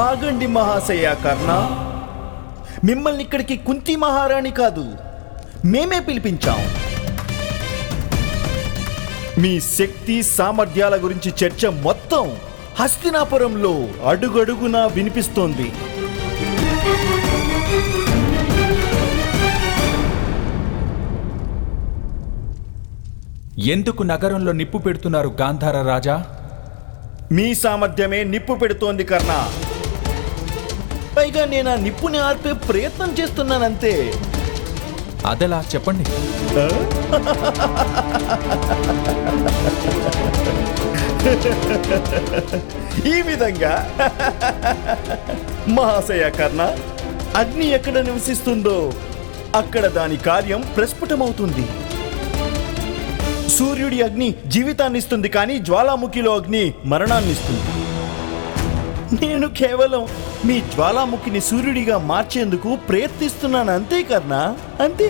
ఆగండి మహాశయ కర్ణ. మిమ్మల్ని ఇక్కడికి కుంతి మహారాణి కాదు, మేమే పిలిపించాం. మీ శక్తి సామర్థ్యాల గురించి చర్చ మొత్తం హస్తినాపురంలో అడుగడుగునా వినిపిస్తోంది. ఎందుకు నగరంలో నిప్పు పెడుతున్నారు గాంధార రాజా? మీ సామర్థ్యమే నిప్పు పెడుతోంది కర్ణ. పైగా నేను ఆ నిప్పుని ఆర్పే ప్రయత్నం చేస్తున్నానంతే. అదలా చెప్పండి. ఈ విధంగా మహాశయ కర్ణ, అగ్ని ఎక్కడ నివసిస్తుందో అక్కడ దాని కార్యం ప్రస్ఫుటమవుతుంది. సూర్యుడి అగ్ని జీవితాన్ని ఇస్తుంది, కానీ జ్వాలాముఖిలో అగ్ని మరణాన్ని ఇస్తుంది. నేను కేవలం మీ జ్వాలాముఖిని సూర్యుడిగా మార్చేందుకు ప్రయత్నిస్తున్నాను అంతే కర్ణ, అంతే.